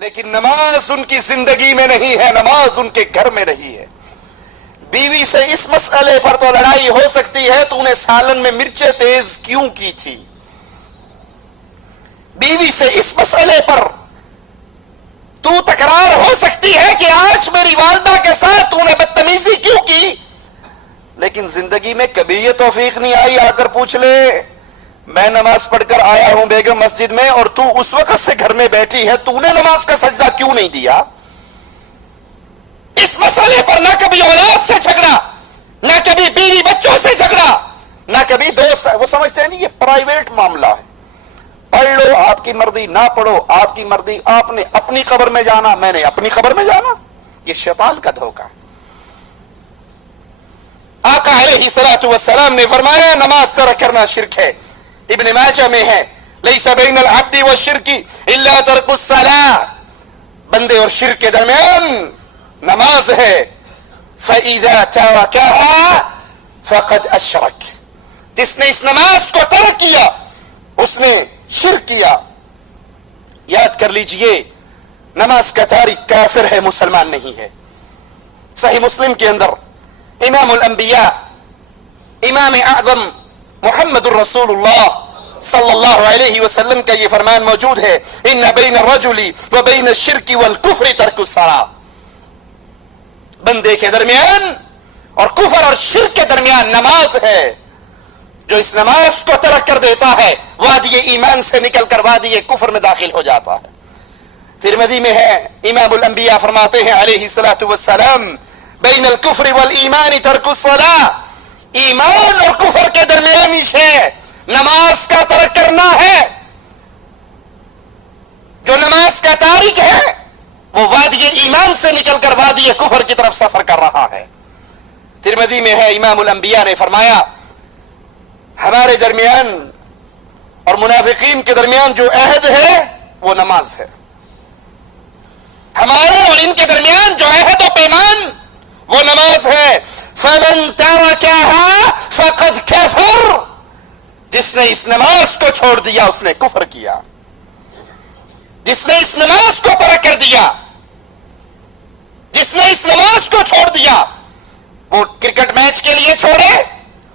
لیکن نماز ان کی زندگی میں نہیں ہے، نماز ان کے گھر میں رہی ہے۔ بیوی سے اس مسئلے پر تو لڑائی ہو سکتی ہے، تو نے سالن میں مرچیں تیز کیوں کی تھی؟ بیوی سے اس مسئلے پر تو تکرار ہو سکتی ہے کہ آج میری والدہ کے ساتھ تو نے بدتمیزی کیوں کی، لیکن زندگی میں کبھی یہ توفیق نہیں آئی آ کر پوچھ لے میں نماز پڑھ کر آیا ہوں بیگم مسجد میں اور تو اس وقت سے گھر میں بیٹھی ہے، تو نے نماز کا سجدہ کیوں نہیں دیا؟ اس مسئلے پر نہ کبھی اولاد سے جھگڑا، نہ کبھی بیوی بچوں سے جھگڑا، نہ کبھی دوست، وہ سمجھتے ہیں نہیں یہ پرائیویٹ معاملہ ہے، پڑھ لو آپ کی مرضی، نہ پڑھو آپ کی مرضی، آپ نے اپنی قبر میں جانا، میں نے اپنی قبر میں جانا، یہ شیطان کا دھوکہ ہے۔ آقا علیہ الصلوۃ والسلام نے فرمایا نماز ترک کرنا شرک ہے، ابن ماجہ میں ہے لیس بین العبد والشرک الا ترک الصلاۃ، بندے اور شرک کے درمیان نماز ہے، فاذا ترکها فقد اشرک، جس نے اس نماز کو ترک کیا اس نے شرک کیا۔ یاد کر لیجئے نماز کا تارک کافر ہے، مسلمان نہیں ہے۔ صحیح مسلم کے اندر امام الانبیاء امام اعظم محمد الرسول اللہ صلی اللہ علیہ وسلم کا یہ فرمان موجود ہے، ان بین الرجل و بین الشرک والکفر ترک الصلاۃ، بندے کے درمیان اور کفر اور شرک کے درمیان نماز ہے، جو اس نماز کو ترک کر دیتا ہے وادی ایمان سے نکل کر وادی کفر میں داخل ہو جاتا ہے۔ ترمذی میں ہے امام الانبیاء فرماتے ہیں علیہ الصلوۃ والسلام بین الکفر والایمان ترک الصلاۃ، ایمان اور کفر کے درمیانی شے نماز کا ترک کرنا ہے، جو نماز کا تارک ہے وہ وادی ایمان سے نکل کر وادی کفر کی طرف سفر کر رہا ہے۔ ترمذی میں ہے امام الانبیاء نے فرمایا ہمارے درمیان اور منافقین کے درمیان جو عہد ہے وہ نماز ہے، ہمارے اور ان کے درمیان جو عہد و پیمان وہ نماز ہے، فمن ترکها فقد کفر، جس نے اس نماز کو چھوڑ دیا اس نے کفر کیا، جس نے اس نماز کو ترک کر دیا، جس نے اس نماز کو چھوڑ دیا، وہ کرکٹ میچ کے لیے چھوڑے،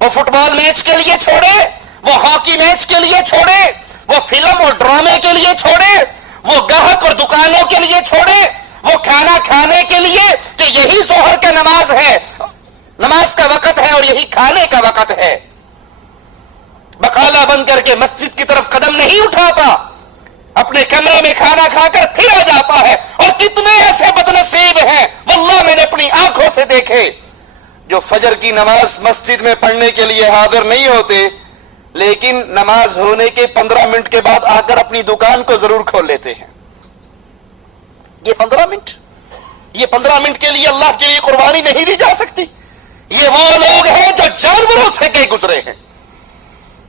وہ فٹ بال میچ کے لیے چھوڑے، وہ ہاکی میچ کے لیے چھوڑے، وہ فلم اور ڈرامے کے لیے چھوڑے، وہ گاہک اور دکانوں کے لیے چھوڑے، وہ کھانا کھانے کے لیے کہ یہی ظہر کا نماز ہے، نماز کا وقت ہے اور یہی کھانے کا وقت ہے، بقالہ بند کر کے مسجد کی طرف قدم نہیں اٹھاتا، اپنے کمرے میں کھانا کھا کر پھر آ جاتا ہے۔ اور کتنے ایسے بدنصیب ہیں واللہ میں نے اپنی آنکھوں سے دیکھے جو فجر کی نماز مسجد میں پڑھنے کے لیے حاضر نہیں ہوتے، لیکن نماز ہونے کے 15 منٹ کے بعد آ کر اپنی دکان کو ضرور کھول لیتے ہیں۔ یہ 15 منٹ کے لیے اللہ کے لیے قربانی نہیں دی جا سکتی۔ یہ وہ لوگ ہیں جو جانوروں سے گئے گزرے ہیں۔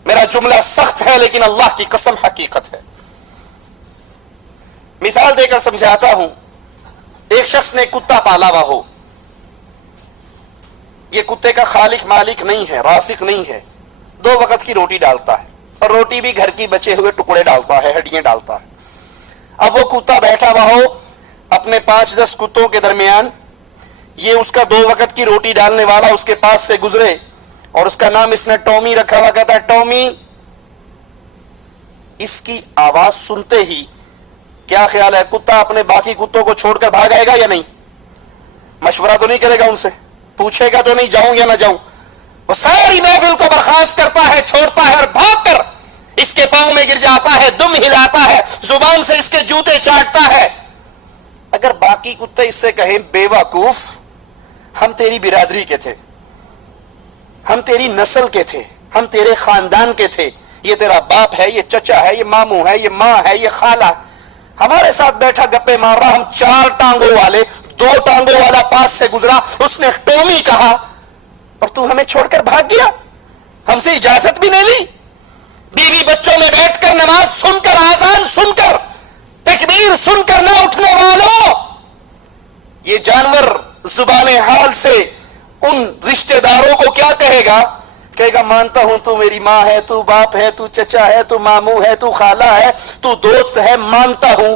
میرا جملہ سخت ہے لیکن اللہ کی قسم حقیقت ہے۔ مثال دے کر سمجھاتا ہوں، ایک شخص نے کتا پالا ہوا ہو، یہ کتے کا خالق مالک نہیں ہے، رازق نہیں ہے، 2 وقت کی روٹی ڈالتا ہے اور روٹی بھی گھر کی بچے ہوئے ٹکڑے ڈالتا ہے، ہڈیاں ڈالتا ہے۔ اب وہ کتا بیٹھا ہوا ہو اپنے 5-10 کتوں کے درمیان، یہ اس کا 2 وقت کی روٹی ڈالنے والا اس کے پاس سے گزرے اور اس کا نام اس نے ٹومی رکھا ہوا، کہتا ہے ٹومی، اس کی آواز سنتے ہی کیا خیال ہے کتا اپنے باقی کتوں کو چھوڑ کر بھاگ آئے گا یا نہیں؟ مشورہ تو نہیں کرے گا ان سے، پوچھے گا تو نہیں جاؤں یا نہ جاؤں، وہ ساری محفل کو برخاست کرتا ہے، چھوڑتا ہے اور بھاگ کر اس کے پاؤں میں گر جاتا ہے، دم ہلاتا ہے، زبان سے اس کے جوتے چاٹتا ہے۔ اگر باقی کتے اس سے کہیں بے وقوف، ہم تیری برادری کے تھے، ہم تیری نسل کے تھے، ہم تیرے خاندان کے تھے، یہ تیرا باپ ہے، یہ چچا ہے، یہ ماموں ہے، یہ ماں ہے، یہ خالہ، ہمارے ساتھ بیٹھا گپے مار رہا، ہم 4 ٹانگوں والے، 2 ٹانگوں والا پاس سے گزرا، اس نے ٹومی کہا اور تو ہمیں چھوڑ کر بھاگ گیا، ہم سے اجازت بھی نہیں لی۔ بیوی بچوں میں بیٹھ کر نماز سن کر، آذان سن کر، تکبیر سن کر نہ اٹھنے والوں، یہ جانور زبان حال سے ان رشتہ داروں کو کیا کہے گا؟ کہے گا مانتا ہوں تو میری ماں ہے، تو باپ ہے، تو چچا ہے، تو ماموں ہے، تو خالہ ہے، تو دوست ہے، مانتا ہوں،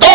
2